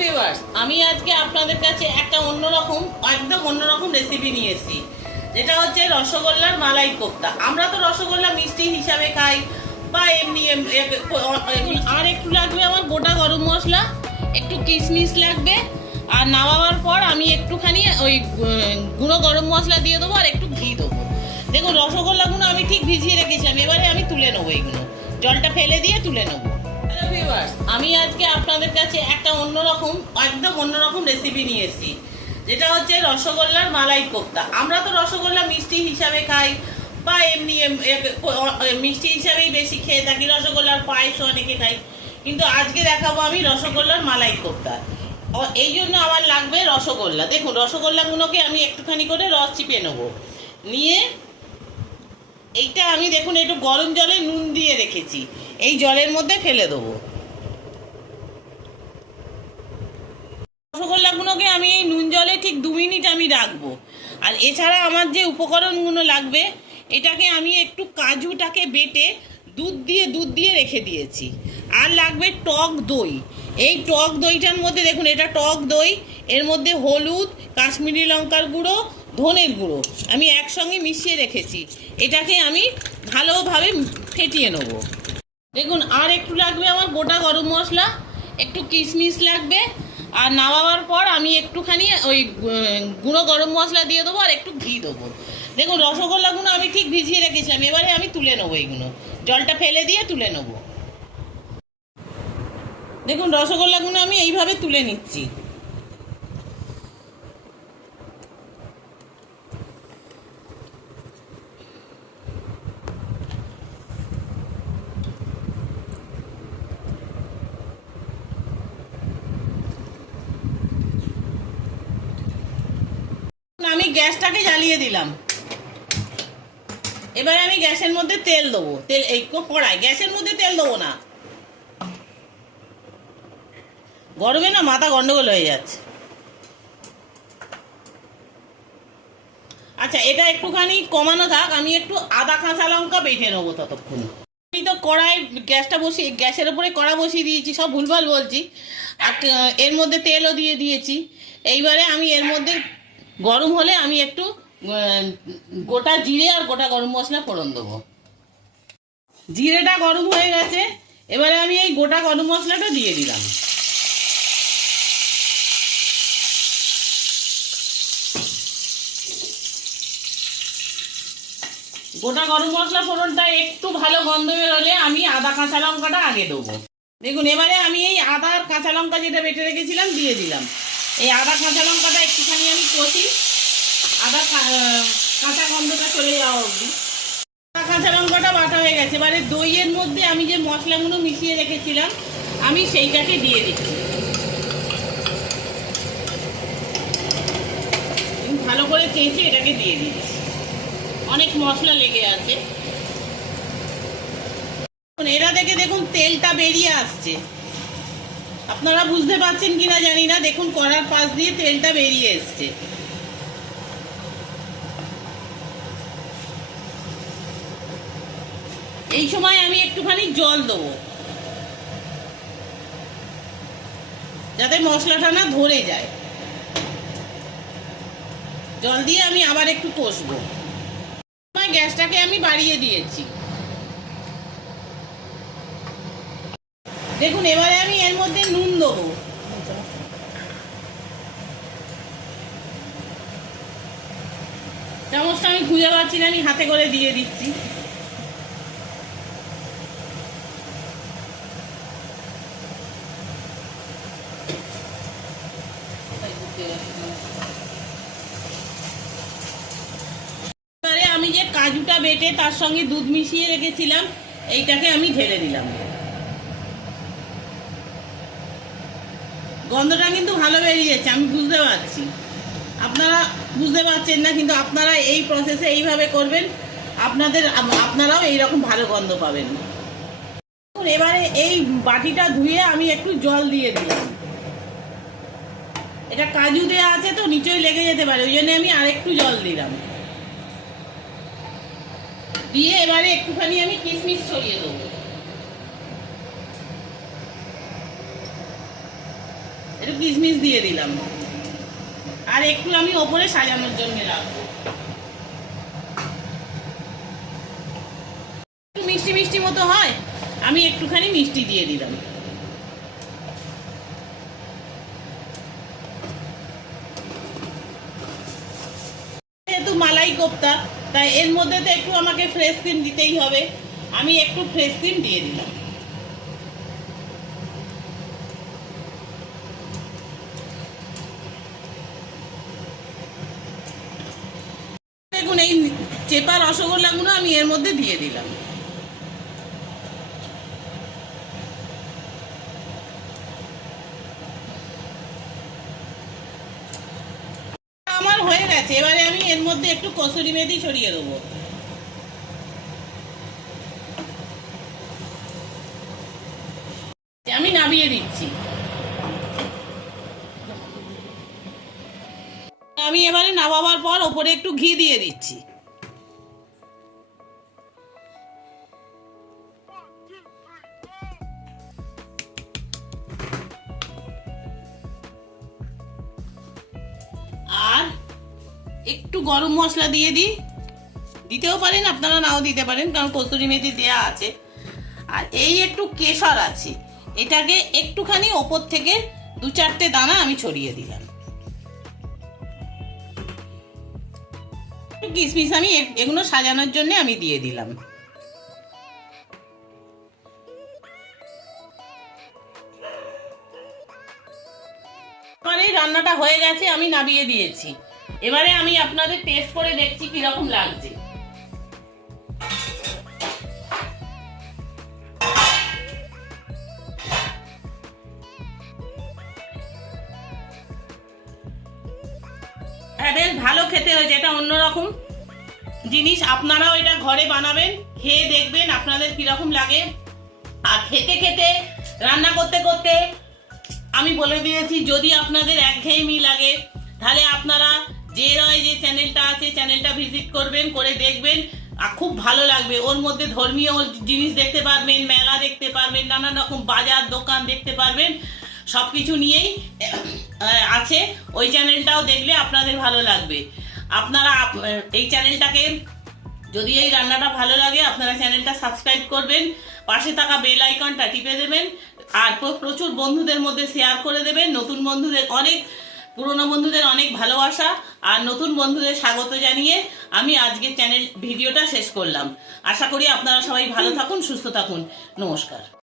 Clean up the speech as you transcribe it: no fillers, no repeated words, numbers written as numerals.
Viewers, আমি আজকে আপনাদের কাছে একটা একদম অন্যরকম রেসিপি নিয়ে এসেছি, যেটা হচ্ছে রসগোল্লার মালাই কোফতা। আমরা তো রসগোল্লা মিষ্টি হিসাবে খাই বা এমনি আর একটু লাগবে আমার গোটা গরম মশলা, একটু কিশমিশ লাগবে, আর নামাবার পর আমি একটুখানি ওই গুঁড়ো গরম মশলা দিয়ে দেবো আর একটু ঘি দেবো। দেখুন, রসগোল্লাগুলো আমি ঠিক ভিজিয়ে রেখেছিলাম, এবারে আমি তুলে নেবো, এইগুলো জলটা ফেলে দিয়ে তুলে নেবো। আমি আজকে আপনাদের কাছে একটা একদম অন্যরকম রেসিপি নিয়ে এসেছি, যেটা হচ্ছে রসগোল্লার মালাই কোফতা। আমরা তো রসগোল্লা মিষ্টি হিসাবে খাই বা এমনি মিষ্টি হিসাবেই বেশি খেয়ে থাকি, রসগোল্লার পায়েস অনেকে খাই, কিন্তু আজকে দেখাবো আমি রসগোল্লার মালাই কোফতা। এই জন্য আমার লাগবে রসগোল্লা। দেখুন, রসগোল্লাগুলোকে আমি একটুখানি করে রস চিপে নেবো, নিয়ে এইটা আমি দেখুন একটু গরম জলে নুন দিয়ে রেখেছি, এই জলের মধ্যে ফেলে দেবো। রসগোল্লাগুলোকে আমি এই নুন জলে ঠিক 2 মিনিট আমি রাখবো। আর এছাড়া আমার যে উপকরণগুলো লাগবে, এটাকে আমি একটু কাজুটাকে বেটে দুধ দিয়ে রেখে দিয়েছি। আর লাগবে টক দই। এই টক দইটার মধ্যে দেখুন, এটা টক দই, এর মধ্যে হলুদ, কাশ্মীরি লঙ্কার গুঁড়ো, ধনের গুঁড়ো আমি একসঙ্গে মিশিয়ে রেখেছি। এটাকে আমি ভালোভাবে ফেটিয়ে নেবো। দেখুন, আর একটু লাগবে আমার গোটা গরম মশলা, একটু কিশমিশ লাগবে, আর নামাবার পর আমি একটুখানি ওই গুঁড়ো গরম মশলা দিয়ে দেবো আর একটু ঘি দেবো। দেখুন, রসগোল্লাগুলো আমি ঠিক ভিজিয়ে রেখেছিলাম, এবারে আমি তুলে নেবো, এইগুলো জলটা ফেলে দিয়ে তুলে নেবো। দেখুন, রসগোল্লাগুলো আমি এইভাবে তুলে নিচ্ছি। আমি গ্যাসটাকে জ্বালিয়ে দিলাম, এবারে আমি গ্যাসের মধ্যে তেল দেবো। এই কড়াই, গ্যাসের মধ্যে তেল দেবো না, গরমে না মাথা গন্ডগোল হয়ে যাচ্ছে। আচ্ছা, এটা একটুখানি কমানো থাক, আমি একটু আদা কাঁচা লঙ্কা বেটে নেবো ততক্ষণ। আমি তো গ্যাসের উপরে কড়া বসিয়ে দিয়েছি, সব ভুলভাল বলছি। আর এর মধ্যে তেলও দিয়ে দিয়েছি। এইবারে আমি এর মধ্যে গরম হলে আমি একটু গোটা জিরে আর গোটা গরম মশলা ফোড়ন দেবো। জিরেটা গরম হয়ে গেছে, এবারে আমি এই গোটা গরম মশলাটা দিয়ে দিলাম। গোটা গরম মশলা ফোড়নটা একটু ভালো গন্ধ বেরোলে আমি আদা কাঁচা লঙ্কাটা আগে দেবো। দেখুন, এবারে আমি এই আদা আর কাঁচা লঙ্কা যেটা বেটে রেখেছিলাম দিয়ে দিলাম। এই আদা কাঁচা লঙ্কাটা একটুখানি আমি কষি, আদা কাঁচা গন্ধটা চলে যাওয়া অবধি। আদা কাঁচা লঙ্কাটা বাটা হয়ে গেছে, এবারে দইয়ের মধ্যে আমি যে মশলাগুলো মিশিয়ে রেখেছিলাম আমি সেইটাকে দিয়ে দিচ্ছি। ভালো করে চেঁচে এটাকে দিয়ে দিচ্ছি, অনেক মশলা লেগে আছে। এরা দেখে দেখুন তেলটা বেরিয়ে আসছে, আপনারা বুঝতে পারছেন কিনা জানি না। দেখুন, কড়ার পাশ দিয়ে তেলটা বেরিয়ে এসছে। এই সময় আমি একটুখানি জল দেবো, যাতে মশলাটা না ধরে যায়। জল দিয়ে আমি আবার একটু কষবো। গ্যাসটাকে আমি বাড়িয়ে দিয়েছি। দেখুন, এবারে আমি এর মধ্যে নুন দেবো। চামচটা আমি খুঁজে পাচ্ছি না, আমি হাতে করে দিয়ে দিচ্ছি। এবারে আমি যে কাজুটা বেটে তার সঙ্গে দুধ মিশিয়ে রেখেছিলাম, এইটাকে আমি ঢেলে দিলাম। গন্ধটা কিন্তু ভালো বেরিয়েছে, আমি বুঝতে পারছি। আপনারা বুঝতে পারছেন না, কিন্তু আপনারা এই প্রসেসে এইভাবে করবেন, আপনারাও এইরকম ভালো গন্ধ পাবেন। এবারে এই বাটিটা ধুয়ে আমি একটু জল দিয়ে দিলাম। এটা কাজু দেওয়া আছে তো নিচেই লেগে যেতে পারে, ওই জন্য আমি আরেকটু জল দিলাম। দিয়ে এবারে একটুখানি আমি কিশমিশ ছড়িয়ে দেবো। একটু কিশমিশ দিয়ে দিলাম, আর একটু আমি ওপরে সাজানোর জন্য রাখবো। একটু মিষ্টি মিষ্টি মতো হয়, আমি একটুখানি মিষ্টি দিয়ে দিলাম। যেহেতু মালাই কোপ্তা, তাই এর মধ্যে তো একটু আমাকে ফ্রেশ ক্রিম দিতেই হবে, আমি একটু ফ্রেশ ক্রিম দিয়ে দিলাম। দেখুন এই চেপা রসগোল্লাগুলো আমি এর মধ্যে দিয়ে দিলাম। আমার হয়ে গেছে, এবারে আমি এর মধ্যে একটু কসুরি মেথি ছড়িয়ে দেবো। আমি নামিয়ে দিচ্ছি। আমি এবারে নামাবার পর ওপরে একটু ঘি দিয়ে দিচ্ছি। আর একটু গরম মশলা দিয়ে দিই, দিতেও পারেন আপনারা, নাও দিতে পারেন, কারণ কসুরি মেথি দেওয়া আছে। আর এই একটু কেশর আছে, এটাকে একটুখানি ওপর থেকে 2-4টে দানা আমি ছড়িয়ে দিলাম। একটু কিশমিশ আমি এগুলো সাজানোর জন্য আমি দিয়ে দিলাম। আমার এই রান্নাটা হয়ে গেছে, আমি নামিয়ে দিয়েছি। এবারে আমি আপনাদের টেস্ট করে দেখছি কিরকম লাগছে। হ্যাঁ, বেশ ভালো খেতে হয়েছে। এটা অন্যরকম জিনিস, আপনারাও এটা ঘরে বানাবেন, খেয়ে দেখবেন আপনাদের কিরকম লাগে। আর খেতে খেতে রান্না করতে করতে আমি বলে দিয়েছি, যদি আপনাদের একঘেয়েমি লাগে তাহলে আপনারা যে চ্যানেলটা আছে, চ্যানেলটা ভিজিট করবেন, করে দেখবেন, আর খুব ভালো লাগবে। ওর মধ্যে ধর্মীয় জিনিস দেখতে পারবেন, মেলা দেখতে পারবেন, নানান রকম বাজার দোকান দেখতে পারবেন, সব কিছু নিয়েই আছে। ওই চ্যানেলটাও দেখলে আপনাদের ভালো লাগবে। আপনারা এই চ্যানেলটাকে, যদি এই রান্নাটা ভালো লাগে, আপনারা চ্যানেলটা সাবস্ক্রাইব করবেন, পাশে থাকা বেল আইকনটা টিপে দেবেন, আর প্রচুর বন্ধুদের মধ্যে শেয়ার করে দেবেন। নতুন বন্ধুদের অনেক, পুরনো বন্ধুদের অনেক ভালোবাসা, আর নতুন বন্ধুদের স্বাগত জানিয়ে আমি আজকের ভিডিওটা শেষ করলাম। আশা করি আপনারা সবাই ভালো থাকুন, সুস্থ থাকুন। নমস্কার।